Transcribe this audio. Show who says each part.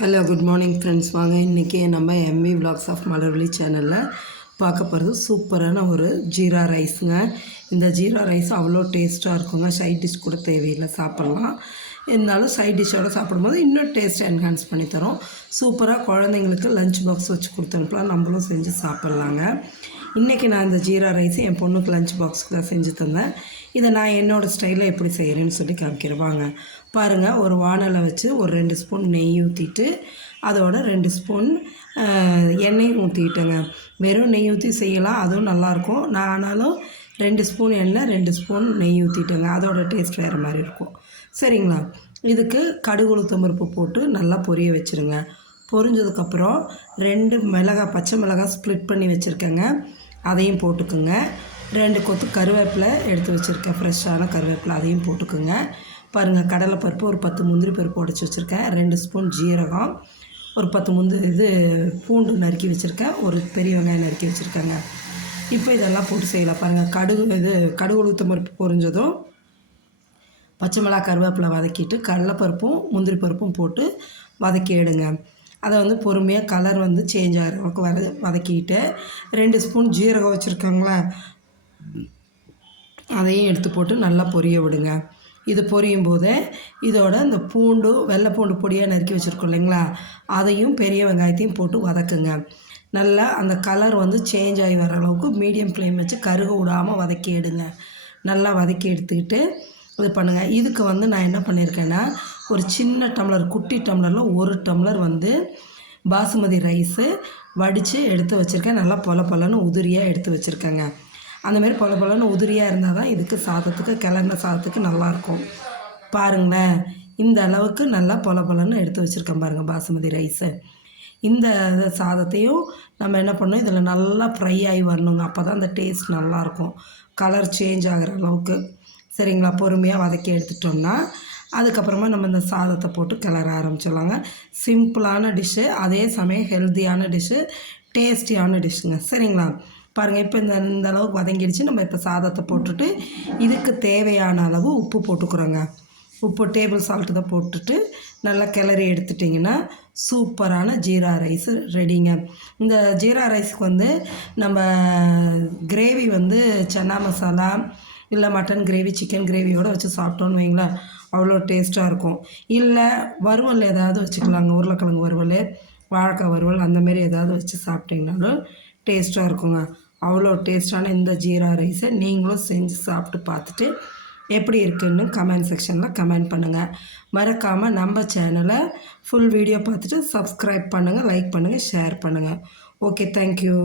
Speaker 1: Hello good morning friends வாங்க இன்றைக்கி நம்ம எம்இ vlogs ஆஃப் மலர்வழி சேனலில் பார்க்க போகிறது சூப்பரான ஒரு ஜீரா ரைஸுங்க. இந்த ஜீரா ரைஸ் அவ்வளோ டேஸ்ட்டாக இருக்குங்க. சைட் டிஷ் கூட தேவையில்லை சாப்பிட்லாம். இருந்தாலும் சைட் டிஷ்ஷோடு சாப்பிடும்போது இன்னும் டேஸ்ட் என்ஹான்ஸ் பண்ணி தரும். சூப்பராக குழந்தைங்களுக்கு லஞ்ச் பாக்ஸ் வச்சு கொடுத்து அனுப்பலாம். நம்மளும் செஞ்சு சாப்பிட்லாங்க. இன்றைக்கி நான் இந்த ஜீரா ரைஸ் என் பொண்ணுக்கு லஞ்ச் பாக்ஸுக்கு தான் செஞ்சு தந்தேன். இதை நான் என்னோடய ஸ்டைலில் எப்படி செய்கிறேன்னு சொல்லி காமிக்கிறேன் வாங்க பாருங்கள் ஒரு வானலை வச்சு ஒரு ரெண்டு ஸ்பூன் நெய் ஊற்றிட்டு அதோட ரெண்டு ஸ்பூன் எண்ணெய் ஊற்றிக்கிட்டேங்க வெறும் நெய் ஊற்றி செய்யலாம் அதுவும் நல்லாயிருக்கும். நான் ஆனாலும் ரெண்டு ஸ்பூன் எண்ணெய் ரெண்டு ஸ்பூன் நெய் ஊற்றிட்டேங்க அதோட டேஸ்ட் வேறு மாதிரி இருக்கும். சரிங்களா? இதுக்கு கடுகு உளுத்தம் பருப்பு போட்டு நல்லா பொரிய வச்சுருங்க. பொரிஞ்சதுக்கப்புறம் ரெண்டு மிளகாய் பச்சை மிளகாய் ஸ்ப்ளிட் பண்ணி வச்சுருக்கேங்க. அதையும் போட்டுக்குங்க. ரெண்டு கொத்து கருவேப்பிலை எடுத்து வச்சுருக்கேன். ஃப்ரெஷ்ஷான கருவேப்பிலை அதையும் போட்டுக்குங்க. பாருங்கள் கடலைப்பருப்பு ஒரு பத்து முந்திரி பருப்பு உடச்சி வச்சுருக்கேன். ரெண்டு ஸ்பூன் ஜீரகம் ஒரு பத்து முந்திரி இது பூண்டு நறுக்கி வச்சுருக்கேன். ஒரு பெரிய வெங்காயம் நறுக்கி வச்சுருக்கேங்க. இப்போ இதெல்லாம் போட்டு செய்யலாம். பாருங்கள் கடுகு இது கடுகு உளுத்தம் பருப்பு பொரிஞ்சதும் பச்சை மிளகா கருவேப்பிலை வதக்கிட்டு கடலைப்பருப்பும் முந்திரி பருப்பும் போட்டு வதக்கி எடுங்க. அதை வந்து பொறுமையாக கலர் வந்து சேஞ்ச் ஆகிற அளவுக்கு வர வதக்கிட்டு ரெண்டு ஸ்பூன் ஜீரகம் வச்சுருக்காங்களா? அதையும் எடுத்து போட்டு நல்லா பொரிய விடுங்க. இது பொரியும் போது இதோட இந்த பூண்டு வெள்ளை பூண்டு பொடியாக நறுக்கி வச்சுருக்கோம் இல்லைங்களா? அதையும் பெரிய வெங்காயத்தையும் போட்டு வதக்குங்க. நல்லா அந்த கலர் வந்து சேஞ்ச் ஆகி வர அளவுக்கு மீடியம் ஃப்ளேம் வச்சு கருக விடாமல் வதக்கி எடுங்க. நல்லா வதக்கி எடுத்துக்கிட்டு இது பண்ணுங்கள் இதுக்கு வந்து நான் என்ன பண்ணியிருக்கேன்னா ஒரு சின்ன டம்ளர் குட்டி டம்ளரில் ஒரு டம்ளர் வந்து பாசுமதி ரைஸு வடித்து எடுத்து வச்சுருக்கேன். நல்லா பொல பொலன்னு உதிரியாக எடுத்து வச்சுருக்கேங்க. அந்தமாரி பொல பொலன்னு உதிரியாக இருந்தால் தான் இதுக்கு சாதத்துக்கு கிளறின சாதத்துக்கு நல்லாயிருக்கும் பாருங்களேன். இந்த அளவுக்கு நல்லா பொல பொலன்னு எடுத்து வச்சுருக்கேன் பாருங்கள் பாசுமதி ரைஸு. இந்த சாதத்தையும் நம்ம என்ன பண்ணோம் இதில் நல்லா ஃப்ரை ஆகி வரணுங்க. அப்போ தான் அந்த டேஸ்ட் நல்லாயிருக்கும் கலர் சேஞ்ச் ஆகிற அளவுக்கு. சரிங்களா? பொறுமையாக வதக்கி எடுத்துட்டோம்னா அதுக்கப்புறமா நம்ம இந்த சாதத்தை போட்டு கிளற ஆரம்பிச்சிடலாங்க. சிம்பிளான டிஷ்ஷு அதே சமயம் ஹெல்த்தியான டிஷ்ஷு டேஸ்டியான டிஷ்ஷுங்க. சரிங்களா? பாருங்கள் இப்போ இந்த இந்த அளவுக்கு வதங்கிடுச்சு. நம்ம இப்போ சாதத்தை போட்டுட்டு இதுக்கு தேவையான அளவு உப்பு போட்டுக்கிறோங்க. உப்பு டேபிள் சால்ட்டு தான் போட்டுட்டு நல்லா கிளறி எடுத்துட்டிங்கன்னா சூப்பரான ஜீரா ரைஸ் ரெடிங்க. இந்த ஜீரா ரைஸ்க்கு வந்து நம்ம கிரேவி வந்து சன்னா மசாலா இல்லை மட்டன் கிரேவி சிக்கன் கிரேவியோடு வச்சு சாப்பிட்டோன்னு வைங்களேன் அவ்வளோ டேஸ்ட்டாக இருக்கும். இல்லை வறுவல் ஏதாவது வச்சுக்கலாங்க உருளைக்கிழங்கு வறுவல் வாழைக்காய் வறுவல் அந்தமாரி ஏதாவது வச்சு சாப்பிட்டிங்கனாலும் டேஸ்ட்டாக இருக்குங்க. அவ்வளோ டேஸ்ட்டான இந்த ஜீரா ரைஸை நீங்களும் செஞ்சு சாப்பிட்டு பார்த்துட்டு எப்படி இருக்குன்னு கமெண்ட் செக்ஷனில் கமெண்ட் பண்ணுங்கள் மறக்காமல் நம்ம சேனலை ஃபுல் வீடியோ பார்த்துட்டு சப்ஸ்கிரைப் பண்ணுங்கள் லைக் பண்ணுங்கள் ஷேர் பண்ணுங்கள் ஓகே தேங்க்யூ